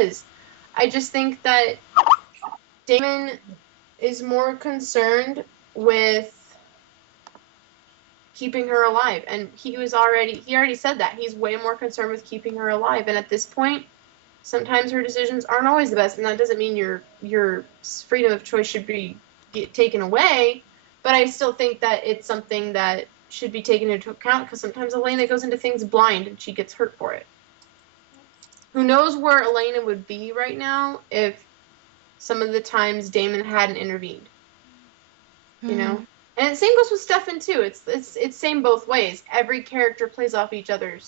was. I just think that Damon is more concerned with keeping her alive, and he already said that. He's way more concerned with keeping her alive, and at this point, sometimes her decisions aren't always the best, and that doesn't mean your freedom of choice should be taken away, but I still think that it's something that should be taken into account, because sometimes Elena goes into things blind, and she gets hurt for it. Who knows where Elena would be right now if some of the times Damon hadn't intervened. You know? And the same goes with Stefan too. It's same both ways. Every character plays off each other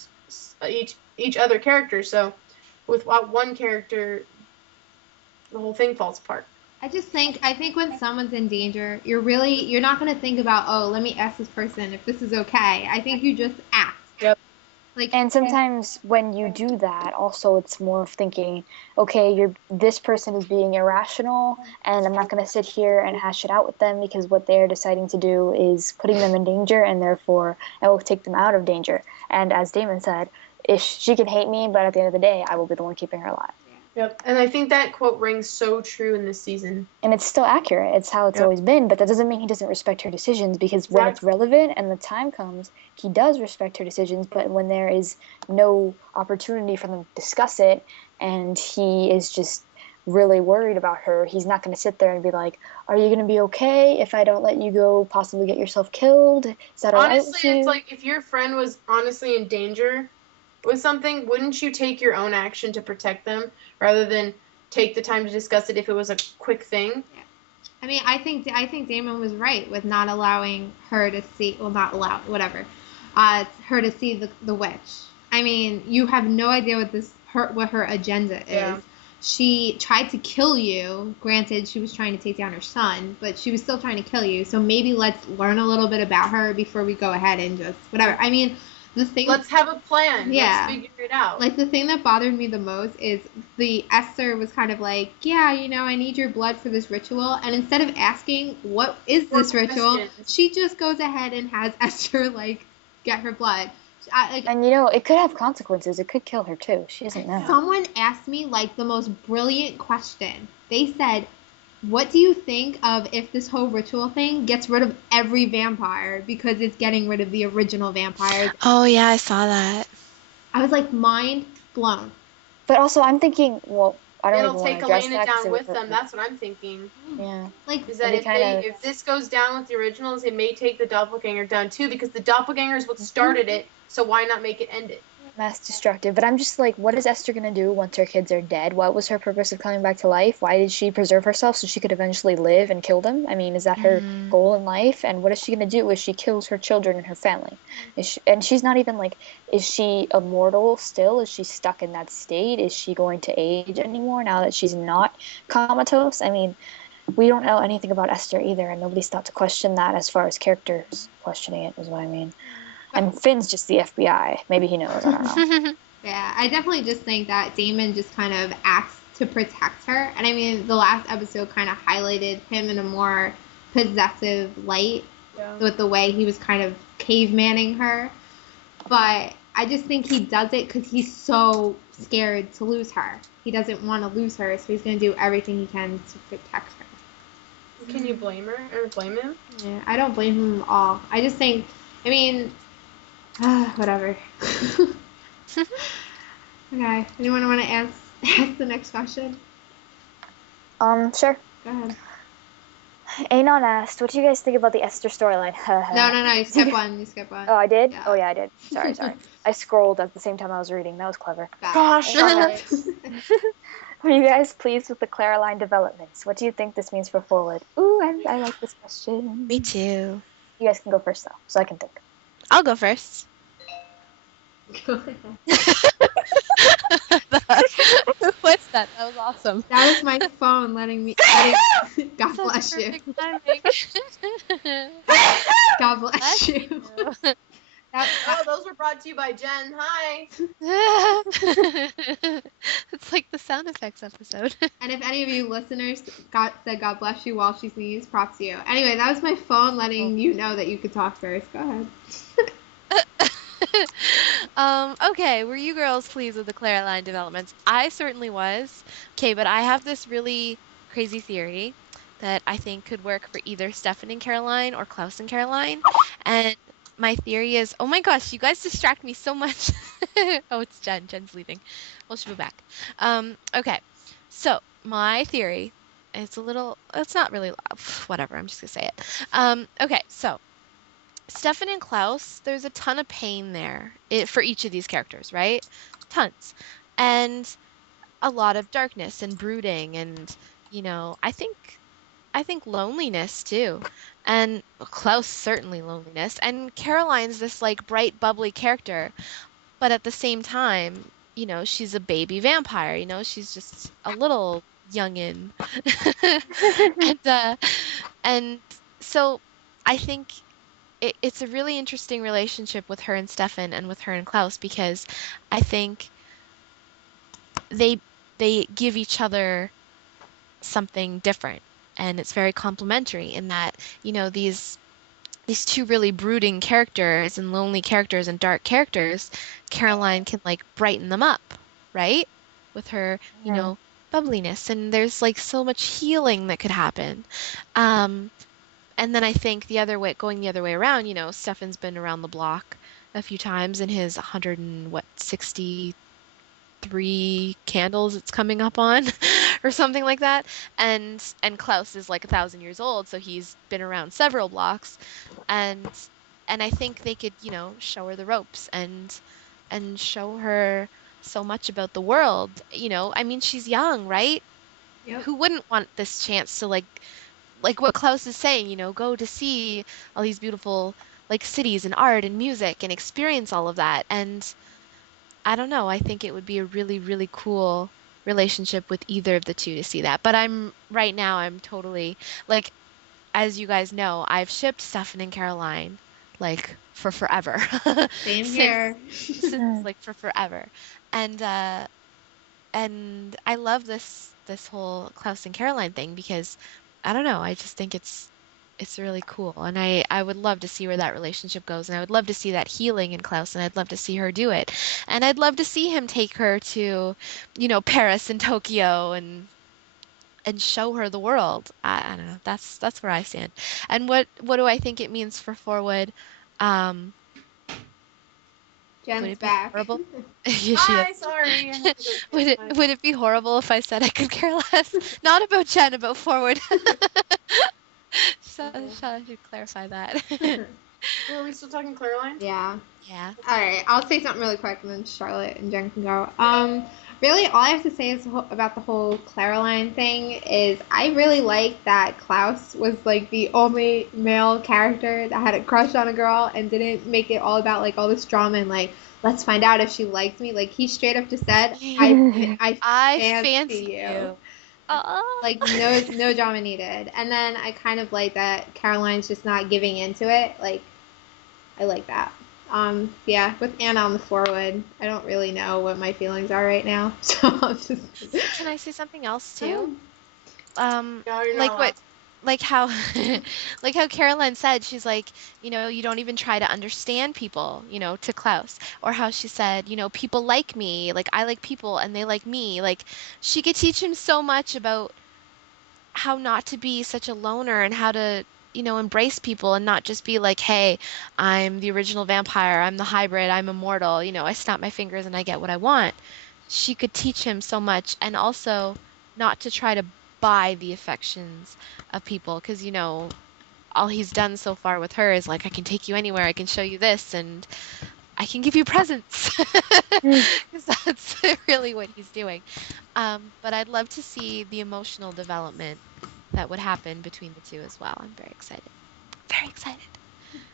character, so without one character, the whole thing falls apart. I think when someone's in danger, you're not going to think about, oh, let me ask this person if this is okay. I think you just act. Yep. And sometimes when you do that, also it's more of thinking, okay, this person is being irrational, and I'm not going to sit here and hash it out with them, because what they're deciding to do is putting them in danger, and therefore I will take them out of danger. And as Damon said, if she can hate me, but at the end of the day, I will be the one keeping her alive. Yep, and I think that quote rings so true in this season. And it's still accurate. It's how it's always been, but that doesn't mean he doesn't respect her decisions, because when it's relevant and the time comes, he does respect her decisions, but when there is no opportunity for them to discuss it, and he is just really worried about her, he's not going to sit there and be like, are you going to be okay if I don't let you go possibly get yourself killed? Is that all right with you? Honestly, it's like, if your friend was honestly in danger with something, wouldn't you take your own action to protect them rather than take the time to discuss it if it was a quick thing? Yeah. I mean, I think Damon was right with not allowing her to see, well, not allow, whatever, her to see the witch. I mean, you have no idea what her agenda is. Yeah. She tried to kill you. Granted, she was trying to take down her son, but she was still trying to kill you. So maybe let's learn a little bit about her before we go ahead and just whatever. I mean, let's have a plan. Yeah. Let's figure it out. Like, the thing that bothered me the most is Esther was kind of like, yeah, I need your blood for this ritual. And instead of asking, what is this ritual? She just goes ahead and has Esther, get her blood. And it could have consequences. It could kill her too. She doesn't know. Someone asked me, the most brilliant question. They said, what do you think of if this whole ritual thing gets rid of every vampire because it's getting rid of the original vampires? Oh, yeah, I saw that. I was mind blown. But also, I'm thinking, well, I don't It'll take Elena down with them. That's what I'm thinking. Yeah. Is that if this goes down with the originals, it may take the doppelganger down too, because the doppelganger is what started it, so why not make it end it? Mass destructive. But I'm just what is Esther going to do once her kids are dead? What was her purpose of coming back to life? Why did she preserve herself so she could eventually live and kill them? I mean, is that her goal in life? And what is she going to do if she kills her children and her family? And she's not even is she immortal still? Is she stuck in that state? Is she going to age anymore now that she's not comatose? I mean, we don't know anything about Esther either, and nobody's thought to question that as far as characters questioning it, is what I mean. And Finn's just the FBI. Maybe he knows. I don't know. Yeah, I definitely just think that Damon just kind of acts to protect her. And I mean, the last episode kind of highlighted him in a more possessive light with the way he was kind of cavemanning her. But I just think he does it because he's so scared to lose her. He doesn't want to lose her, so he's going to do everything he can to protect her. Can you blame her or blame him? Yeah, I don't blame him at all. I just think, whatever. Okay. Anyone want to ask the next question? Sure. Go ahead. Anon asked, what do you guys think about the Esther storyline? No. You skip one. Oh, I did? Yeah. Oh, yeah, I did. Sorry. I scrolled at the same time I was reading. That was clever. Gosh. Were you guys pleased with the Caroline developments? What do you think this means for forward? Ooh, I like this question. Me too. You guys can go first, though, so I can think. I'll go first. Go ahead. What's that? That was awesome. That was my phone letting me... God bless you. God bless you. Those were brought to you by Jen. Hi. It's like the sound effects episode. And if any of you listeners said God bless you while she sneezed, props to you. Anyway, that was my phone letting you know that you could talk first. Go ahead. Okay, were you girls pleased with the Caroline developments? I certainly was. Okay, but I have this really crazy theory that I think could work for either Stefan and Caroline or Klaus and Caroline. And my theory is, oh my gosh, you guys distract me so much. Oh, it's Jen. Jen's leaving. Well, she'll be back. Okay, so my theory, it's not really, whatever, I'm just gonna say it. Okay, so Stefan and Klaus, there's a ton of pain there for each of these characters, right? Tons. And a lot of darkness and brooding and, I think loneliness too. And Klaus certainly loneliness. And Caroline's this like bright, bubbly character, but at the same time, she's a baby vampire, she's just a little youngin. And and so I think it's a really interesting relationship with her and Stefan and with her and Klaus because I think they they give each other something different and it's very complementary in that these two really brooding characters and lonely characters and dark characters, Caroline can like brighten them up, right? With her, Yeah. bubbliness and there's like so much healing that could happen. Um, and then I think going the other way around, Stefan's been around the block a few times in his 100 and what, 63 candles it's coming up on or something like that. And Klaus is like 1,000 years old, so he's been around several blocks. And and I think they could, show her the ropes and show her so much about the world. I mean, she's young, right? Yep. Who wouldn't want this chance to like what Klaus is saying, go to see all these beautiful like cities and art and music and experience all of that. And I don't know, I think it would be a really, really cool relationship with either of the two to see that. But right now I'm totally like, as you guys know, I've shipped Stefan and Caroline like for forever. Same Since here. since like for forever. And and I love this whole Klaus and Caroline thing because I don't know, I just think it's really cool and I would love to see where that relationship goes and I would love to see that healing in Klaus and I'd love to see her do it. And I'd love to see him take her to, Paris and Tokyo and show her the world. I don't know. That's where I stand. And what do I think it means for Forward? Um, would Jen's it be back. horrible? Yeah, she is. Hi, sorry. I have to go Would fix it my- would it be horrible if I said I could care less? Not about Jen, about Forward. So I should clarify that. Well, are we still talking Caroline? Yeah. Yeah. All right. I'll say something really quick, and then Charlotte and Jen can go. Really, all I have to say is about the whole Caroline thing is I really like that Klaus was like the only male character that had a crush on a girl and didn't make it all about like all this drama and like let's find out if she likes me. Like he straight up just said, I I fancy fancy you. you. Oh. Like no drama needed. And then I kind of like that Caroline's just not giving into it. Like I like that. Yeah, with Anna on the Forward, I don't really know what my feelings are right now. So I'll just Can I say something else too? No, you're not Like allowed. what, like how, like how Caroline said, she's like, you don't even try to understand people, to Klaus, or how she said, people like me, like I like people and they like me. Like she could teach him so much about how not to be such a loner and how to, embrace people and not just be like, hey, I'm the original vampire, I'm the hybrid, I'm immortal, I snap my fingers and I get what I want. She could teach him so much and also not to try to buy the affections of people because, all he's done so far with her is like, I can take you anywhere, I can show you this, and I can give you presents. Because that's really what he's doing. But I'd love to see the emotional development that would happen between the two as well. I'm very excited. Very excited.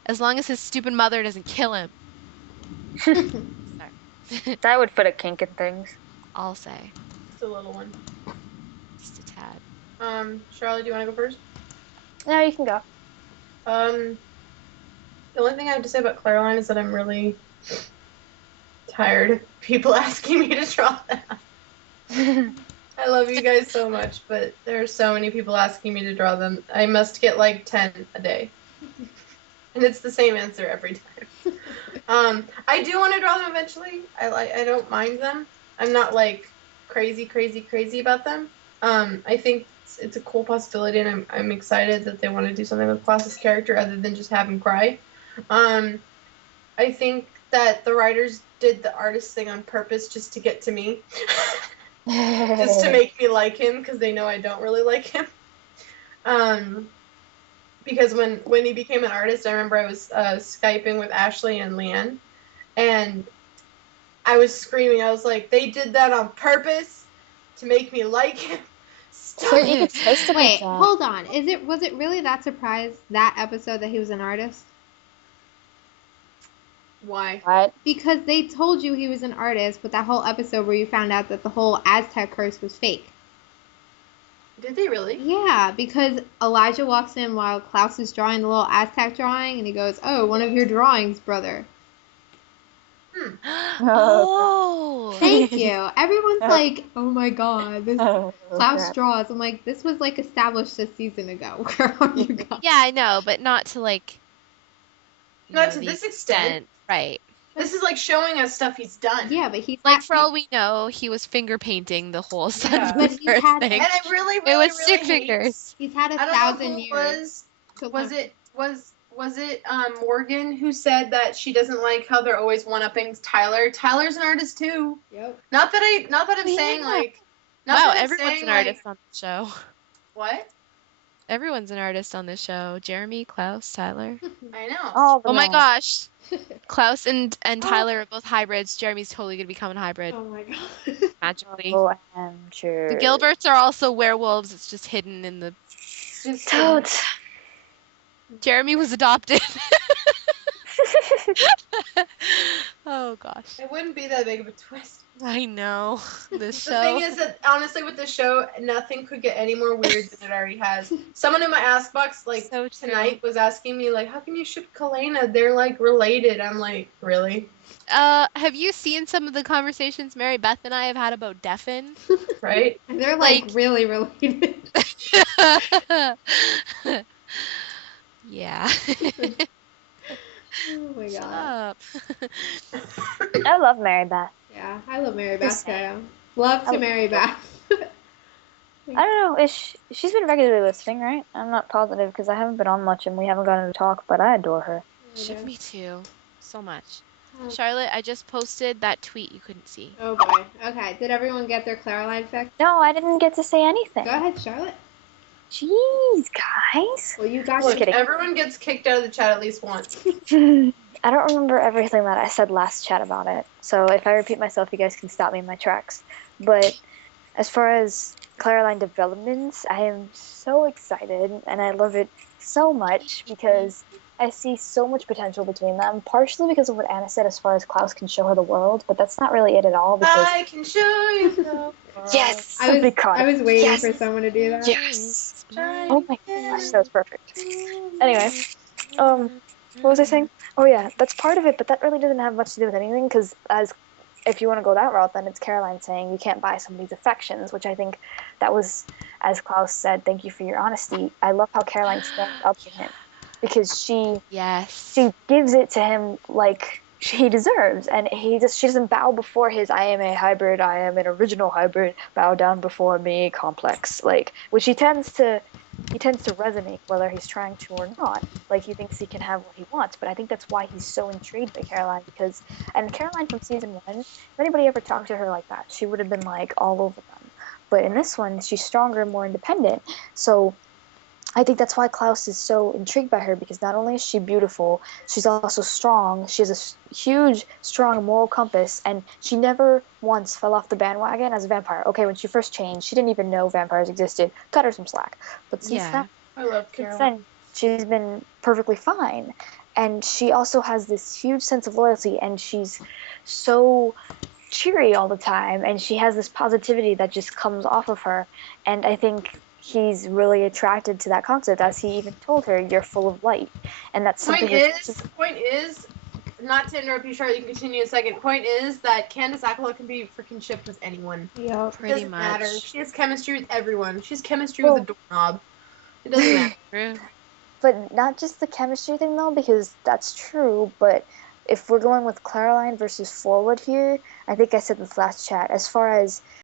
As long as his stupid mother doesn't kill him. Sorry. That would put a kink in things. I'll say. Just a little one. Just a tad. Charlotte, do you want to go first? No, you can go. The only thing I have to say about Caroline is that I'm really tired of people asking me to draw them. I love you guys so much, but there are so many people asking me to draw them. I must get like 10 a day. And it's the same answer every time. I do want to draw them eventually. I don't mind them. I'm not like crazy about them. I think it's a cool possibility, and I'm excited that they want to do something with Klaus's character other than just have him cry. Um, I think that the writers did the artist thing on purpose just to get to me, just to make me like him because they know I don't really like him. Because when he became an artist, I remember I was Skyping with Ashley and Leanne, and I was screaming. I was like, they did that on purpose to make me like him. Stop They're it. egotistic Wait, like that. hold on. Was it really that surprise that episode that he was an artist? Why? What? Because they told you he was an artist, but that whole episode where you found out that the whole Aztec curse was fake. Did they really? Yeah, because Elijah walks in while Klaus is drawing the little Aztec drawing, and he goes, "Oh, one of your drawings, brother." Oh. Thank you. Everyone's like, "Oh my God, this Oh, Klaus crap. draws." I'm like, this was like established a season ago. Where are you guys? Yeah, I know, but not to like. Not to the this extent. Right. This is like showing us stuff he's done. Yeah, but he's Like for all we know, he was finger painting the whole set Yeah. of But the he's first had- thing. And I really It was stick hate- figures. he's had I don't know 1,000 who years. was it Morgan who said that she doesn't like how they're always one-upping Tyler? Tyler's an artist too. Yep. Not that I'm Yeah. saying like. Not Wow, that I'm everyone's saying, an artist on the show. What? Everyone's an artist on this show. Jeremy, Klaus, Tyler. I know. All Oh my the gosh. Klaus and Tyler are both hybrids. Jeremy's totally gonna become a hybrid. Oh my God. Magically. Oh, I'm sure. The Gilberts are also werewolves. It's just hidden in the. Just Totes. Jeremy was adopted. Oh gosh. It wouldn't be that big of a twist. I know. This The thing show. is that honestly, with this show, nothing could get any more weird than it already has. Someone in my Ask box like So true. tonight was asking me like, "How can you ship Kalena? They're like related." I'm like, really? Have you seen some of the conversations Mary Beth and I have had about Deafin? Right? And they're like really related. Yeah. Oh my Shut God. up. I love Mary Beth. Yeah, I love Mary Just Beth. Love to Mary Beth. I don't know. She's been regularly listening, right? I'm not positive because I haven't been on much and we haven't gotten to talk, but I adore her. Ship me too. So much. Oh. Charlotte, I just posted that tweet you couldn't see. Oh boy. Okay. Did everyone get their Caroline fix? No, I didn't get to say anything. Go ahead, Charlotte. Jeez, guys. Well, you got Just Look, kidding. everyone gets kicked out of the chat at least once. I don't remember everything that I said last chat about it, so if I repeat myself, you guys can stop me in my tracks. But as far as Caroline developments, I am so excited, and I love it so much because I see so much potential between them, partially because of what Anna said as far as Klaus can show her the world, but that's not really it at all because... I can show you the world. Yes! I was because... waiting Yes! for someone to do that. Yes! Oh my gosh, that was perfect. Anyway, what was I saying? Oh yeah, that's part of it, but that really doesn't have much to do with anything, because if you want to go that route, then it's Caroline saying you can't buy somebody's affections, which I think that was, as Klaus said, thank you for your honesty. I love how Caroline stands up to him, because she gives it to him like he deserves, and she doesn't bow before his I am a hybrid, I am an original hybrid, bow down before me complex, like, which he tends to resonate whether he's trying to or not. Like, he thinks he can have what he wants, but I think that's why he's so intrigued by Caroline, and Caroline from season 1, if anybody ever talked to her like that, she would have been like all over them. But in this one, she's stronger and more independent, so I think that's why Klaus is so intrigued by her, because not only is she beautiful, she's also strong. She has a huge, strong moral compass, and she never once fell off the bandwagon as a vampire. Okay, when she first changed, she didn't even know vampires existed. Cut her some slack. But since I love Caroline. then, she's been perfectly fine. And she also has this huge sense of loyalty, and she's so cheery all the time, and she has this positivity that just comes off of her. And I think he's really attracted to that concept, as he even told her, "You're full of light," and that's something. Point is, not to interrupt you, Charlotte, you can continue in a second. Point is that Candace Accola can be freaking shipped with anyone. Yeah, It doesn't matter. She has chemistry with everyone. She has chemistry with a doorknob. It doesn't matter. True. But not just the chemistry thing, though, because that's true. But if we're going with Caroline versus Forward here, I think I said this last chat. As far as